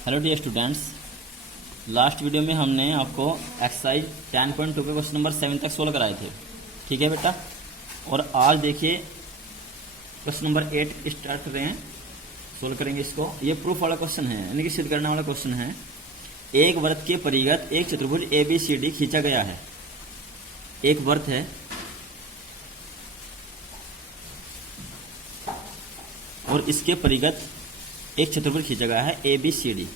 Hello dear students, last video में हमने आपको एक्सरसाइज 10.2 पे क्वेश्चन नंबर 7 तक सोल्व कराए थे। ठीक है बेटा। और आज देखिए क्वेश्चन नंबर 8 स्टार्ट कर रहे हैं, सोल्व करेंगे इसको। ये प्रूफ वाला क्वेश्चन है, यानी कि सिद्ध करने वाला क्वेश्चन है। एक वृत्त के परिगत एक चतुर्भुज ABCD खींचा गया है। एक वृत्त है और इसके परिगत एक चतुर्भुज खींचा गया है ABCD।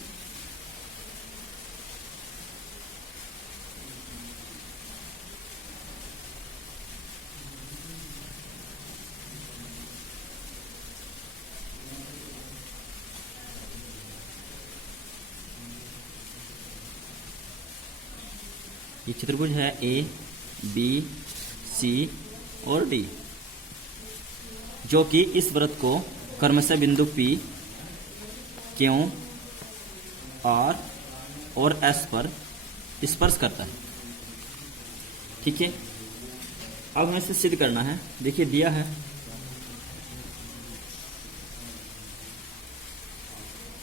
ये चतुर्भुज है ABC और D, जो कि इस वृत्त को क्रमशः बिंदु P, Q, R और S पर स्पर्श करता है। ठीक है, अब हमें इसे सिद्ध करना है। देखिए दिया है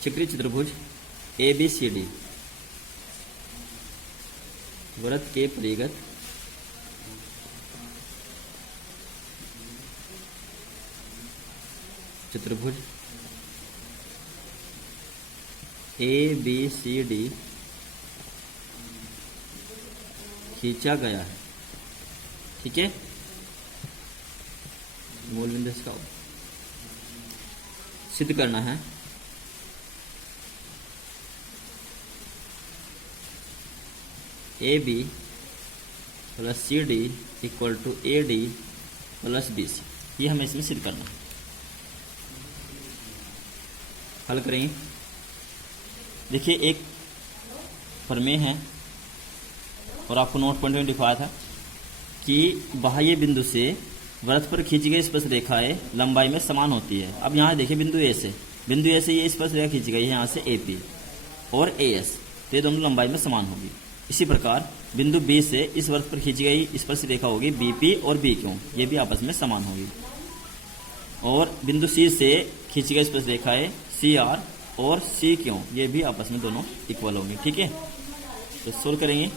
चक्रीय चतुर्भुज ABCD वृत्त के परिगत चतुर्भुज ABCD खींचा गया है। ठीक है, मूल बिंदु इसका सिद्ध करना है। AB plus CD equal to AD plus BC, ये हमें इसमें सिद्ध करना है। हल करेंगे। देखिए एक प्रमेय है और आपको नोट पॉइंट में दिखाया था कि बाह्य बिंदु से वृत्त पर खींची गई स्पर्श रेखाएं लंबाई में समान होती है। अब यहाँ देखिए बिंदु A से ये स्पर्श रेखा खींची गई है यहाँ से AP और AS, तो ये दोनों लंबाई में समान होगी। इसी प्रकार बिंदु B से इस वृत्त पर खींची गई स्पर्श रेखा होगी BP और BQ, ये भी आपस में समान होगी। और बिंदु C से खींची गई स्पर्श रेखाएं CR और CQ, ये भी आपस में दोनों इक्वल होंगी। ठीक है, तो सोल्व करेंगे।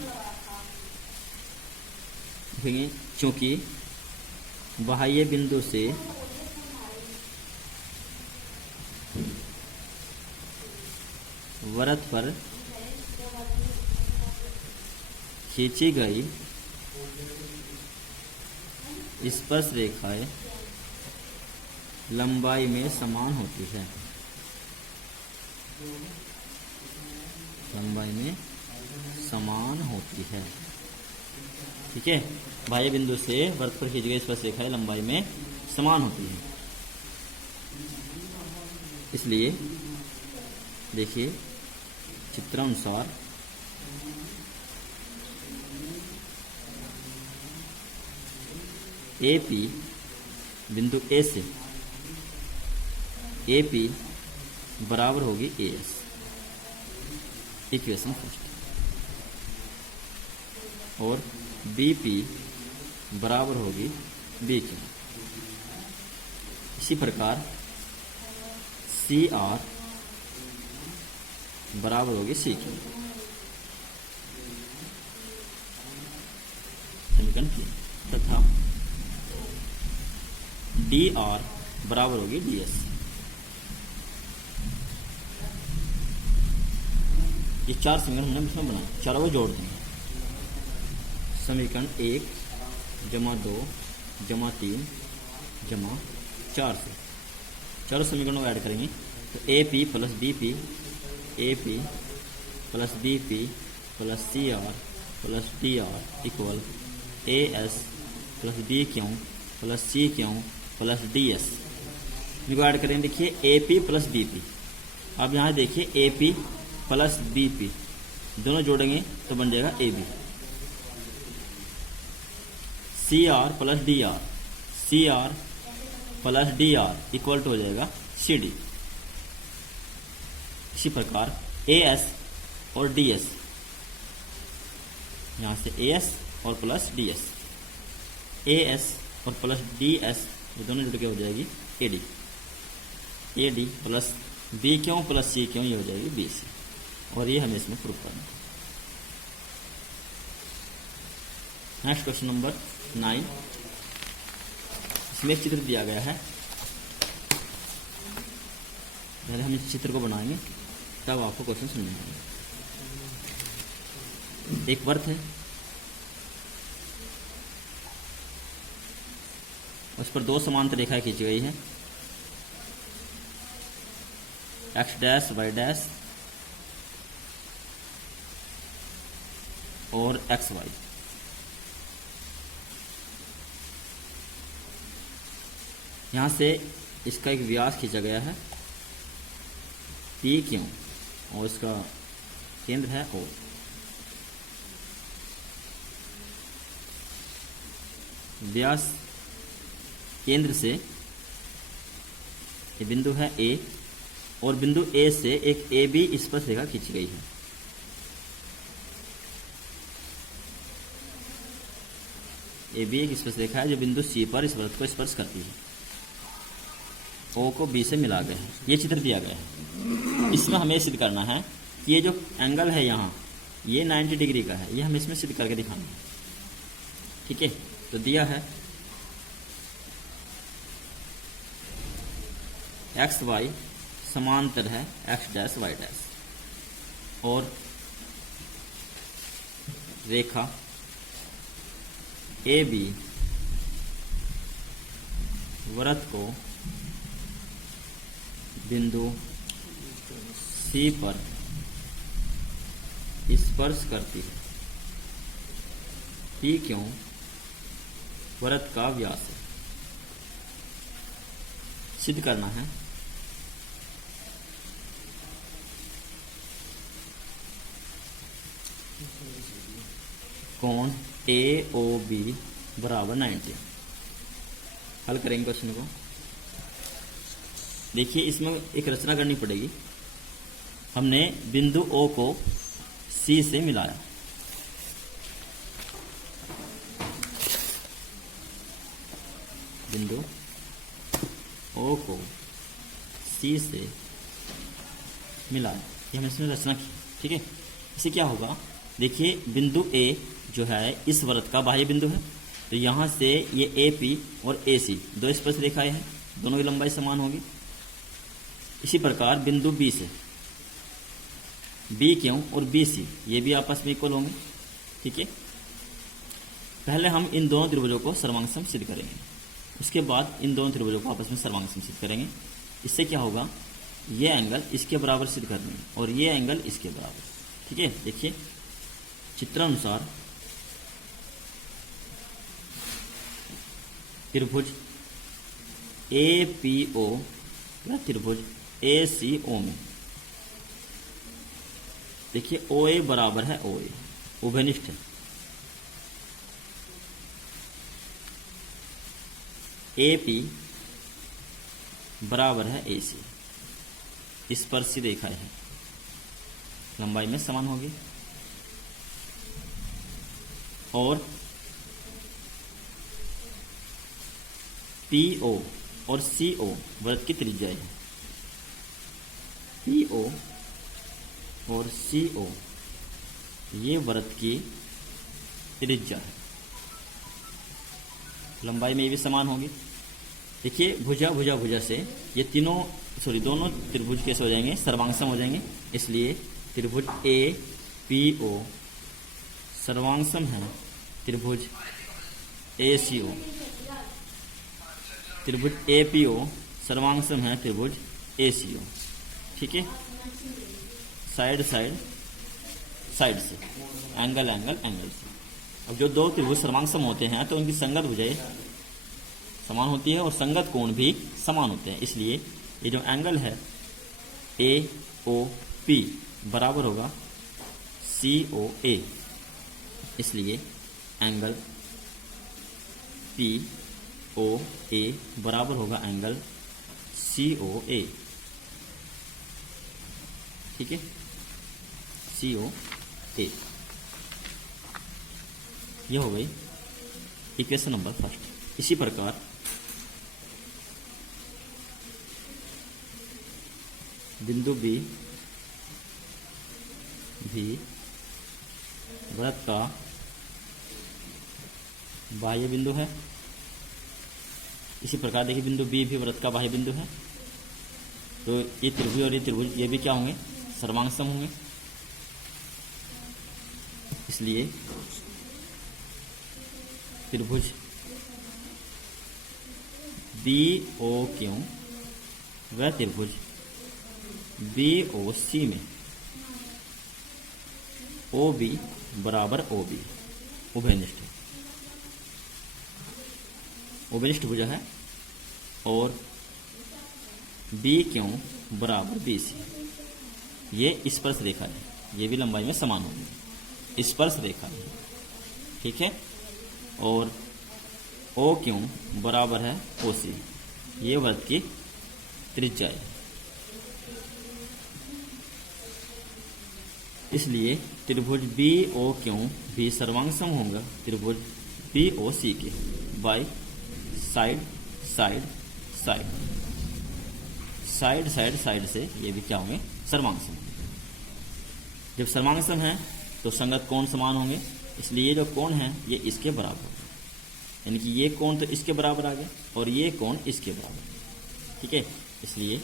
देखेंगे चूंकि बाह्य बिंदु से वृत्त पर खींची गई स्पर्श रेखाएं लंबाई में समान होती है। लंबाई में समान होती है। ठीक है, बाह्य बिंदु से वृत्त पर खींची गई स्पर्श रेखाएं लंबाई में समान होती है। इसलिए देखिए चित्रानुसार AP बिंदु A से AP बराबर होगी AS, इक्वेशन फर्स्ट। और BP बराबर होगी BQ। इसी प्रकार CR बराबर होगी CQ। समीकरण तथा DR बराबर होगी DS। ये चार समीकरण हमने इसमें बनाए, चारों को जोड़ देंगे। समीकरण 1 जमा 2 जमा 3 जमा 4 से चारों समीकरणों को ऐड करेंगे तो AP plus BP, AP plus BP plus CR plus DR equal AS plus BQ plus CQ plus DS। इनको ऐड करेंगे। देखिए AP प्लस BP, अब यहाँ देखिए AP प्लस BP दोनों जोड़ेंगे तो बन जाएगा AB। CR plus DR, CR plus DR equal to हो जाएगा CD। इसी प्रकार AS और DS, यहाँ से AS और प्लस DS, AS और प्लस DS ये दोनों जुड़ के हो जाएगी AD। AD प्लस बी क्यों प्लस सी क्यों, ये हो जाएगी BC। और ये हमें इसमें प्रूफ करना है। नेक्स्ट क्वेश्चन नंबर 9, इसमें एक चित्र दिया गया है। पहले हम इस चित्र को बनाएंगे तब आपको क्वेश्चन समझ में आएगा। एक वर्त है, उस पर दो समांतर रेखाएं खींची गई है, एक्स डैश वाई डैश और एक्स वाई। यहां से इसका एक व्यास खींचा गया है पी क्यू और इसका केंद्र है ओ। व्यास केंद्र से ये बिंदु है ए और बिंदु ए से एक ए बी स्पर्श रेखा खींची गई है। ए बी एक स्पर्श रेखा है जो बिंदु सी पर इस वृत्त को स्पर्श करती है। ओ को बी से मिला गया है। ये चित्र दिया गया है। इसमें हमें सिद्ध करना है कि ये जो एंगल है यहाँ ये 90 डिग्री का है। ये हमें इसमें सिद्ध करके दिखाना है। ठीक है, तो दिया है एक्स वाई समांतर है एक्स डैश वाई डैश और रेखा ए बी वृत्त को बिंदु सी पर स्पर्श करती है। पी क्यों वृत्त का व्यास है। सिद्ध करना है कोण ए ओ बी बराबर 90। हल करेंगे क्वेश्चन को। देखिए इसमें एक रचना करनी पड़ेगी। हमने बिंदु ओ को सी से मिलाया। बिंदु ओ को सी से मिलाया। ये हमने इसमें रचना की। ठीक है, इससे क्या होगा, देखिए बिंदु ए जो है इस वृत्त का बाह्य बिंदु है, तो यहाँ से ये ए पी और ए सी दो स्पर्श रेखाएं हैं, दोनों की लंबाई समान होगी। इसी प्रकार बिंदु बी से बी क्यों और बी सी ये भी आपस में इक्वल होंगे। ठीक है, पहले हम इन दोनों त्रिभुजों को सर्वांग सम सिद्ध करेंगे, उसके बाद इन दोनों त्रिभुजों को आपस में सर्वांग सम सिद्ध करेंगे। इससे क्या होगा, ये एंगल इसके बराबर सिद्ध करनी है और ये एंगल इसके बराबर। ठीक है, देखिए चित्रानुसार त्रिभुज ए पी ओ या त्रिभुज ए सी ओ में देखिए ओ ए बराबर है ओ ए, उभयनिष्ठ है। ए पी बराबर है ए सी, स्पर्शी रेखा है, लंबाई में समान होगी। और पी ओ और सी ओ वृत्त की त्रिज्या है। पी ओ और सी ओ ये वृत्त की त्रिज्या है, लंबाई में ये भी समान होगी। देखिए भुजा भुजा भुजा से ये दोनों त्रिभुज कैसे हो जाएंगे, सर्वांगसम हो जाएंगे। इसलिए त्रिभुज ए पी ओ सर्वांगसम है त्रिभुज ए सी ओ, त्रिभुज ए पी ओ सर्वांगसम है त्रिभुज ए सी ओ। ठीक है, साइड से एंगल से। अब जो दो त्रिभुज सर्वांगसम होते हैं तो उनकी संगत भुजाएं समान होती है और संगत कोण भी समान होते हैं। इसलिए ये जो एंगल है ए ओ पी बराबर होगा सी ओ ए। इसलिए एंगल पी ओ ए बराबर होगा एंगल सी ओ ए। ठीक है, सी ओ ए। यह हो गई इक्वेशन नंबर फर्स्ट। इसी प्रकार बिंदु बी भी वृत्त का बाह्य बिंदु है। इसी प्रकार देखिए बिंदु बी भी वृत्त का बाह्य बिंदु है। तो ये त्रिभुज और ये त्रिभुज ये भी क्या होंगे, सर्वांग सम होंगे। इसलिए त्रिभुज बी ओ क्यों वह त्रिभुज बी ओ सी में ओ बी बराबर ओ बी उभयनिष्ठ भुजा है, और बी क्यों बराबर बी सी ये स्पर्श रेखा है, ये भी लंबाई में समान होंगे, स्पर्श रेखा है, ठीक है। और ओ क्यों बराबर है ओ सी, ये वृत्त की त्रिज्या है। इसलिए त्रिभुज बी ओ क्यों भी सर्वांग सम होगा त्रिभुज बी ओ सी के by side side side side side side से ये भी क्या होंगे, सर्वांग सम। जब सर्वांग सम है तो संगत कोण समान होंगे, इसलिए ये जो कोण है ये इसके बराबर होगा, यानी कि ये कोण तो इसके बराबर आ गया और ये कोण इसके बराबर, ठीक है। इसलिए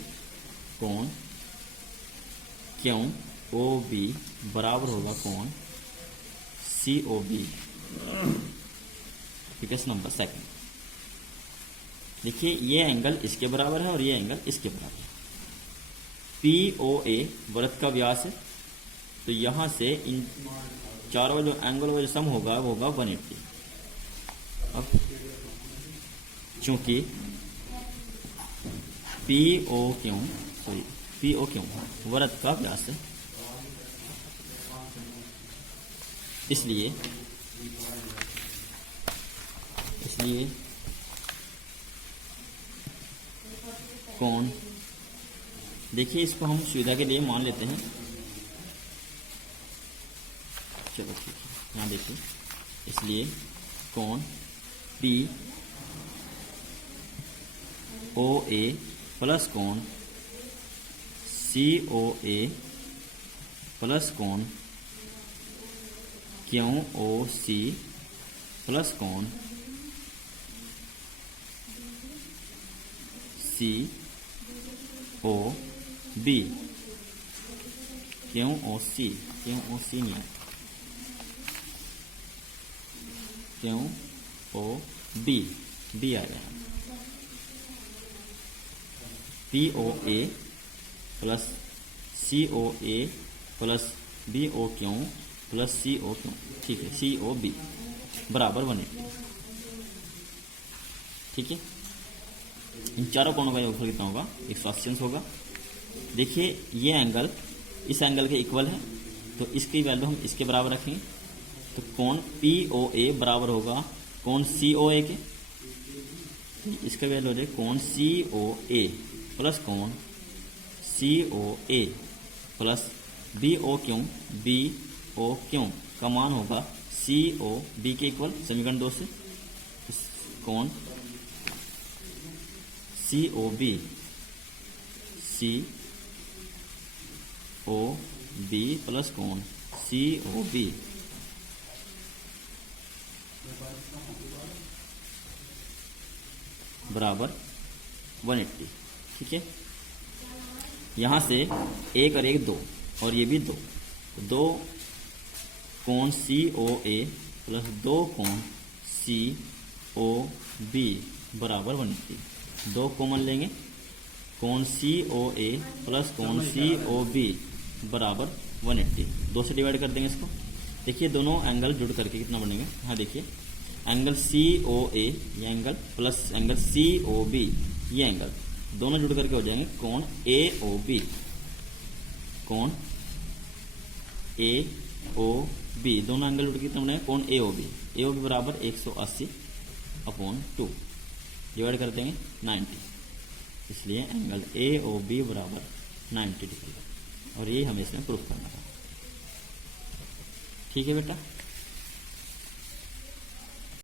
कोण क्यों ओ बी बराबर होगा कोण C O B. Question number second, देखिए ये एंगल इसके बराबर है और ये एंगल इसके बराबर है। पी ओ ए वृत्त का व्यास है, तो यहां से इन चारों जो एंगल का जो सम होगा वो होगा 180। अब चूंकि पी ओ क्यों वृत्त का व्यास है, इसलिए कोण, देखिए इसको हम सुविधा के लिए मान लेते हैं, चलो ठीक है, यहाँ देखिए। इसलिए कोण पी ओ ए प्लस कोण सी ओ ए प्लस कोण क्यों ओ सी प्लस कोण सी ओ बी, क्यों ओ सी नहीं है, क्यों ओ बी आ गया, पी ओ ए प्लस सी ओ ए प्लस बी ओ क्यों प्लस सी ओ क्यों, ठीक है, सी ओ बी बराबर 180, ठीक है। इन चारों कोणों का योगफल कितना होगा, 180 अंश होगा। देखिए ये एंगल इस एंगल के इक्वल है, तो इसकी वैल्यू हम इसके बराबर रखेंगे, तो कोण पी ओ ए बराबर होगा कोण सी ओ ए के, इसका वैल्यू हो जाए कोण सी ओ ए प्लस कोण सी ओ ए प्लस बी ओ क्यों का मान होगा सी ओ बी के इक्वल, समीकरण 2 से कोण सी ओ बी प्लस कोण सी ओ बी बराबर 180, ठीक है। यहां से एक और एक 2 और ये भी 2 कोण सी ओ ए प्लस 2 कोण सी ओ बी बराबर 180, 2 कॉमन लेंगे, कोण सी ओ ए प्लस कोण सी ओ बी बराबर 180, 2 से डिवाइड कर देंगे इसको। देखिए दोनों एंगल जुड़ करके कितना बनेंगे, हाँ देखिए एंगल सी ओ ए ये angle plus angle C O B ये एंगल दोनों जुड़ करके हो जाएंगे कोण ए ओ बी, कोण ए ओ बी, दोनों एंगल जुड़ के कितना बनेंगे कोण ए ओ बी बराबर 180/2 डिवाइड कर देंगे 90, इसलिए एंगल ए ओ बी बराबर 90 डिग्री, और ये हमें इसमें प्रूफ करना था, ठीक है बेटा।